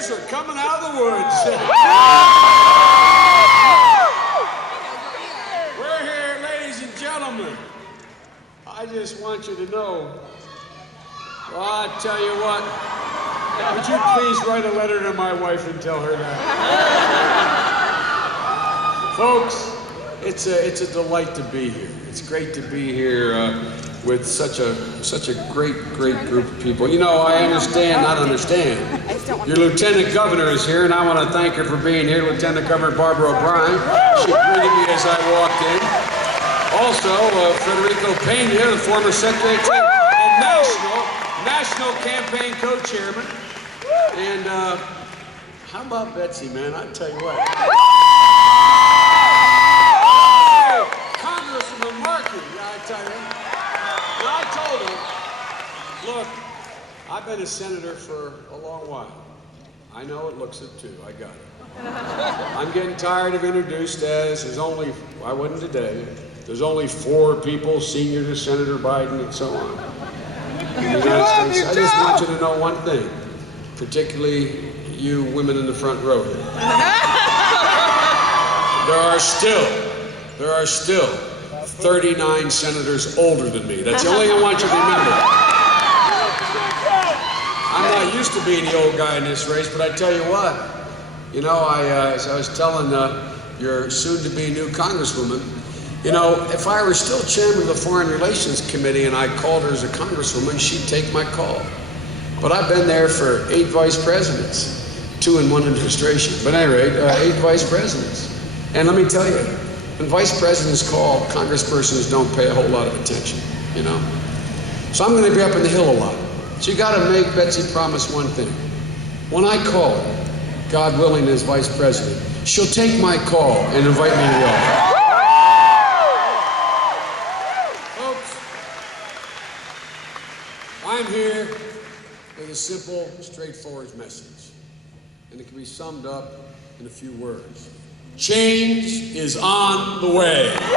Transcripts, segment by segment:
Senators are coming out of the woods. We're here, ladies and gentlemen. I just want you to know, well, I tell you what, would you please write a letter to my wife and tell her that? Folks, it's a delight to be here. It's great to be here with such a great group of people. You know, I understand, not understand. Your Lieutenant Governor is here, and I want to thank her for being here, Lieutenant Governor Barbara O'Brien. She greeted me as I walked in. Also, Federico Pena, the former Secretary of State and National Campaign Co-Chairman. And how about Betsy, man? I tell you what. Hey, Congressman Markey, I tell you. And I told him, look, I've been a senator for a long while. I know it looks it too. I got it. I'm getting tired of introduced as there's only, I wasn't today, there's only 4 people senior to Senator Biden and so on. In the United States. I just want you to know one thing, particularly you women in the front row here. There are still 39 senators older than me. That's the only thing I want you to remember. I'm not used to being the old guy in this race, but I tell you what, you know, as I was telling your soon-to-be new Congresswoman, you know, if I were still chairman of the Foreign Relations Committee and I called her as a Congresswoman, she'd take my call. But I've been there for 8 vice presidents, 2 in one administration. But at any rate, 8 vice presidents. And let me tell you, when vice presidents call, congresspersons don't pay a whole lot of attention, you know. So I'm going to be up in the hill a lot. So you got to make Betsy promise one thing. When I call her, God willing, as vice president, she'll take my call and invite me to the office. Folks, I'm here with a simple, straightforward message. And it can be summed up in a few words. Change is on the way. Change is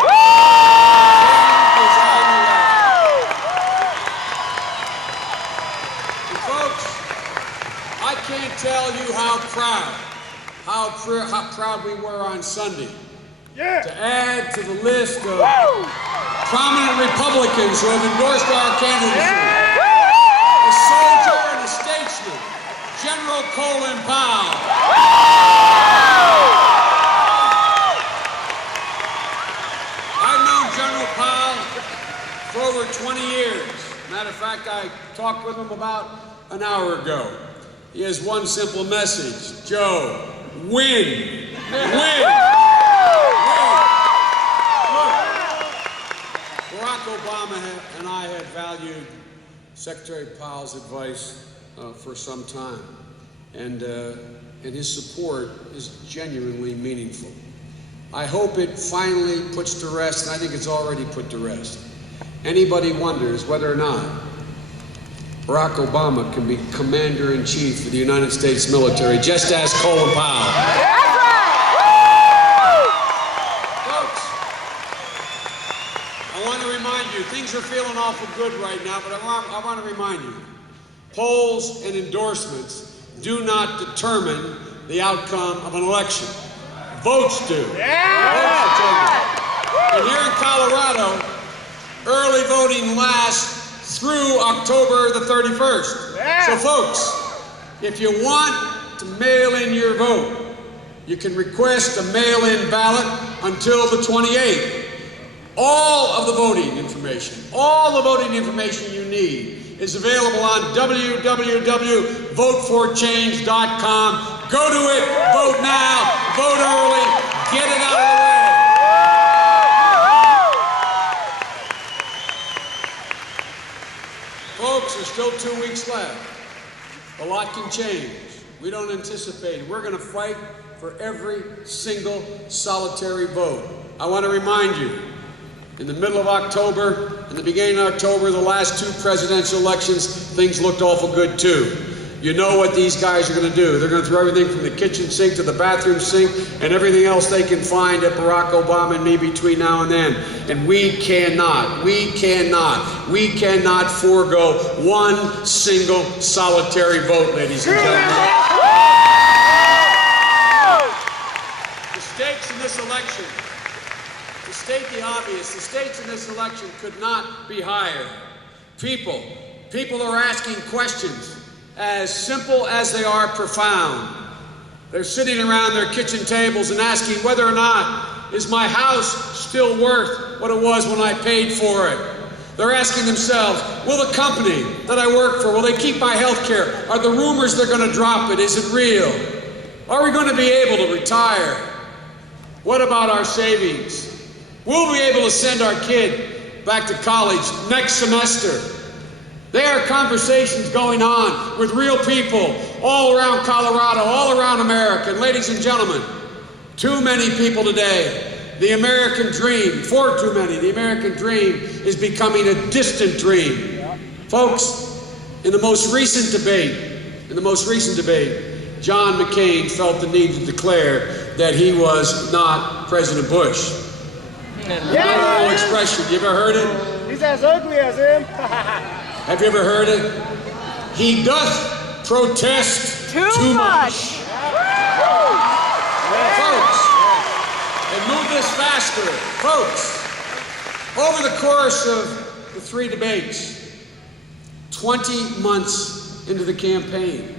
on the way. And folks, I can't tell you how proud we were on Sunday to add to the list of prominent Republicans who have endorsed our candidacy. A soldier and a statesman, General Colin Powell. I've known General Powell for over 20 years. Matter of fact, I talked with him about an hour ago. He has one simple message. Joe, win. Win. Win. Look, Barack Obama and I have valued Secretary Powell's advice for some time, and his support is genuinely meaningful. I hope it finally puts to rest, and I think it's already put to rest. Anybody wonders whether or not Barack Obama can be Commander-in-Chief of the United States military, just as Colin Powell. That's right! Folks, I want to remind you, things are feeling awful good right now, but I want to remind you, polls and endorsements do not determine the outcome of an election. Votes do. Yeah! Votes determine. And here in Colorado, early voting lasts through October the 31st. Yeah. So folks, if you want to mail in your vote, you can request a mail-in ballot until the 28th. All the voting information you need is available on www.voteforchange.com. Go to it, vote now, vote early, get it out of the way. Folks, there's still 2 weeks left. A lot can change. We don't anticipate it. We're going to fight for every single solitary vote. I want to remind you, in the middle of October, in the beginning of October, the last 2 presidential elections, things looked awful good too. You know what these guys are going to do. They're going to throw everything from the kitchen sink to the bathroom sink and everything else they can find at Barack Obama and me between now and then. And we cannot forego one single solitary vote, ladies and gentlemen. state the obvious. The stakes in this election could not be higher. People are asking questions as simple as they are profound. They're sitting around their kitchen tables and asking whether or not is my house still worth what it was when I paid for it. They're asking themselves, will the company that I work for, will they keep my health care? Are the rumors they're going to drop it? Is it real? Are we going to be able to retire? What about our savings? Will we be able to send our kid back to college next semester? There are conversations going on with real people all around Colorado, all around America. And ladies and gentlemen, too many people today, the American dream, for too many, the American dream is becoming a distant dream. Yeah. Folks, in the most recent debate, John McCain felt the need to declare that he was not President Bush. Yeah. Little expression, you ever heard it? He's as ugly as him. Have you ever heard it? He doth protest too much. Folks, and move this faster. Folks, over the course of the 3 debates, 20 months into the campaign,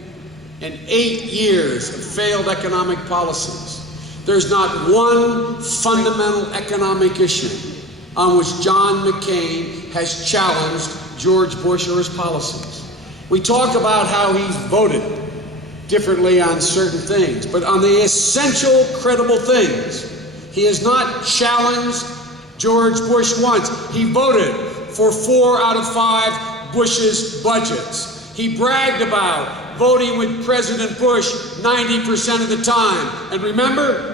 and 8 years of failed economic policies, there's not one fundamental economic issue on which John McCain has challenged George Bush or his policies. We talk about how he's voted differently on certain things, but on the essential, credible things, he has not challenged George Bush once. He voted for 4 out of 5 Bush's budgets. He bragged about voting with President Bush 90% of the time. And remember,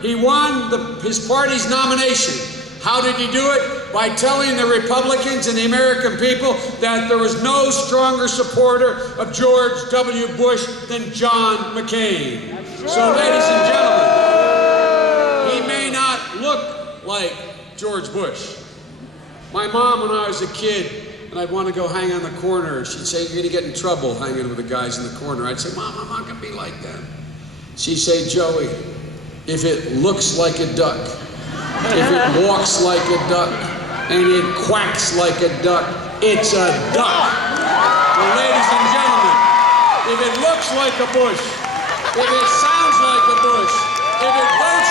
he won his party's nomination. How did he do it? By telling the Republicans and the American people that there was no stronger supporter of George W. Bush than John McCain. So, ladies and gentlemen, he may not look like George Bush. My mom, when I was a kid, and I'd want to go hang on the corner, she'd say, you're going to get in trouble hanging with the guys in the corner. I'd say, Mom, I'm not going to be like them. She'd say, Joey, if it looks like a duck, if it walks like a duck, and it quacks like a duck, it's a duck. Well, ladies and gentlemen, if it looks like a bush, if it sounds like a bush, if it votes